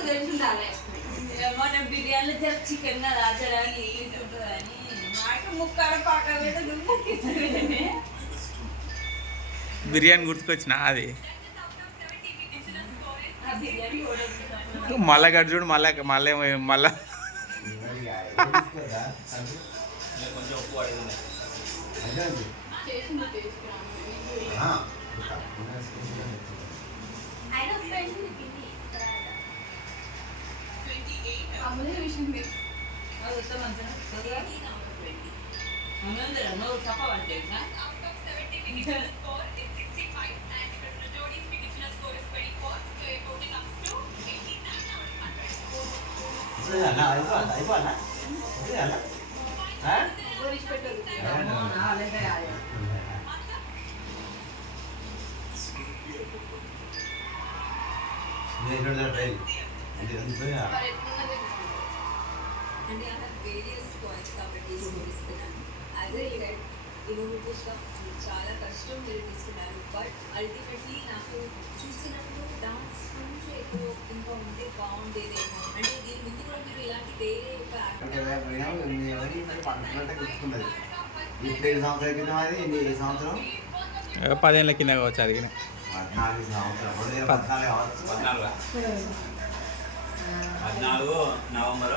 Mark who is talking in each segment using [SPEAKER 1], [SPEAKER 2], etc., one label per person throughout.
[SPEAKER 1] వాళ్ళకి తెలిసిందాలే
[SPEAKER 2] మన బిర్యానీలో జర చికెన్ కదా జరని ఉంటుందని నాకు ముక్కాడ పాక మీద నువ్వు ముక్కించడమే
[SPEAKER 3] బిర్యానీ గుర్తుకొచ్చిన? అది.
[SPEAKER 2] ఆ బిర్యానీ కూడా
[SPEAKER 3] మళ్ళా గడు చూడు మళ్ళా మళ్ళీ మళ్ళా.
[SPEAKER 4] కొంచెం వచ్చింది పడింది
[SPEAKER 1] చేసింది టేస్ట్
[SPEAKER 2] ఆయన ఉప్పేసింది పిన్ని
[SPEAKER 1] అమ్మలే చూసింది
[SPEAKER 2] అది వస్తే మంచిగా అమ్మందరం నువ్వు చెప్పవంటే
[SPEAKER 5] And I have various points కాబట్టి తీసుకున్నాను. యాజ్ ఎ లీడర్ ఇనుము పుస్తకం చాలా కష్టం మీరు తీసుకున్నారు. బట్ అల్టిమేట్లీ నాకు చూస్తున్నప్పుడు డాన్స్ కొంచెం ఎక్కువ ఇంకా ఉంటే బాగుండేదేమో. అంటే దీని ముందు కూడా మీరు ఇలాంటి వేరే ఒక
[SPEAKER 6] ఇప్పుడు ఏడు సంవత్సరాల క్రితం అది ఏ సంవత్సరం?
[SPEAKER 3] పదేళ్ళ కింద కావచ్చు అడిగిన
[SPEAKER 6] పద్నాలుగు సంవత్సరం పద్నాలుగు కావచ్చు.
[SPEAKER 4] పద్నాలుగు. పద్నాలుగు నవంబర్.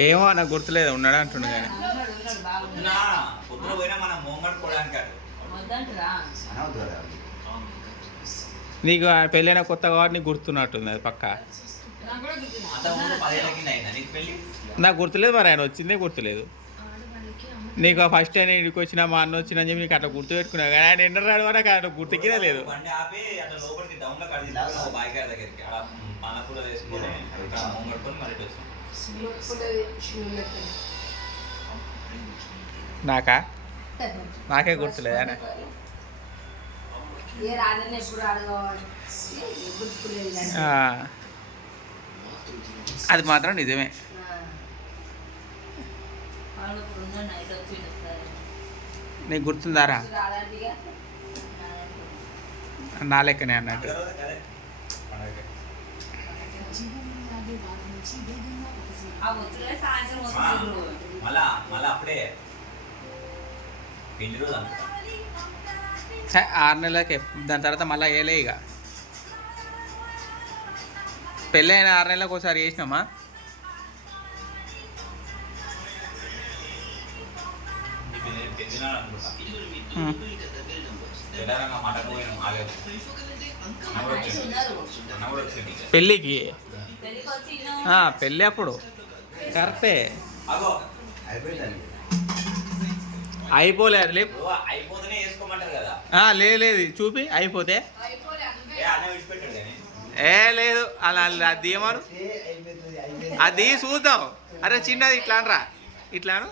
[SPEAKER 3] ఏమో నాకు గుర్తులేదు ఉన్నాడు అంటుండు కానీ. నీకు పెళ్ళైన కొత్త కాబట్టి నీకు గుర్తున్నట్టుంది అది పక్క.
[SPEAKER 2] నాకు
[SPEAKER 3] గుర్తులేదు మరి ఆయన వచ్చిందే గుర్తులేదు. నీకు ఫస్ట్ టైం ఇంటికి వచ్చినా మా అన్న వచ్చినా అని చెప్పి నీకు అట్లా గుర్తు పెట్టుకున్నావు కానీ ఆయన ఎండర్ రాడు నాకు అట్లా గుర్తుకిదే లేదు
[SPEAKER 4] అక్కడ.
[SPEAKER 3] నాకా? నాకే గుర్తులేదు అది మాత్రం నిజమే. నీకు గుర్తుందారా? నా లెక్కనే అన్నట్టు. ఆరు నెలలకే. దాని తర్వాత మళ్ళీ వేయలే ఇక. పెళ్ళి అయిన ఆరు నెలలకు ఒకసారి చేసినామా
[SPEAKER 4] అనుకుంటా మటన్ అన్న కూడా వచ్చింది అన్న కూడా వచ్చింది
[SPEAKER 3] పెళ్ళికి పెళ్ళి అప్పుడు. కరెక్టే.
[SPEAKER 4] అగో
[SPEAKER 6] అయిపోయిందండి
[SPEAKER 3] అయిపోలే లే
[SPEAKER 4] అయిపోతేనే వేసుకోమంటారు కదా
[SPEAKER 3] లేదు లేదు చూపి అయిపోతే.
[SPEAKER 4] ఏ
[SPEAKER 3] లేదు అలా అది తీయమను అది చూద్దాం. అరే చిన్నది ఇట్లా అనరా ఇట్లాను?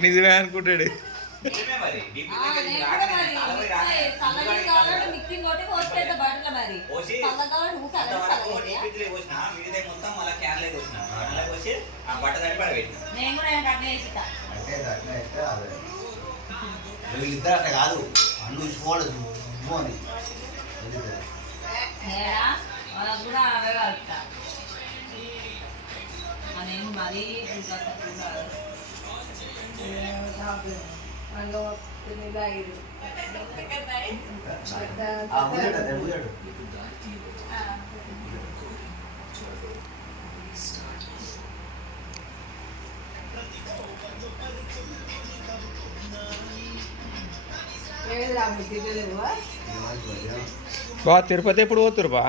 [SPEAKER 3] నిజమే అనుకుంటాడు.
[SPEAKER 4] నిజమే మరి. డీప్
[SPEAKER 2] ఆ, నేను కూడా మరి. చల్లగా కావాలంటే మిక్సింగ్ కొట్టి పోసి పెడతా బట్టలు మరి
[SPEAKER 4] బట్ట తడి పడబెట్టి
[SPEAKER 2] నేను కూడా నేను అట్లా చేస్తా
[SPEAKER 6] అంటే ఇది అట్లా అయితే అదే. వీళ్ళిద్దరు అట్లా కాదు. అన్ను చూసుకోవాలి అని. వీళ్ళిద్దరు.
[SPEAKER 2] ఏడా వాళ్ళకు కూడా అవే కలుపుతా నేను మరీ?
[SPEAKER 1] వస్తుంది ఐదు
[SPEAKER 3] బా తిరుపతి ఎప్పుడు పోతురు బా?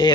[SPEAKER 6] ఇక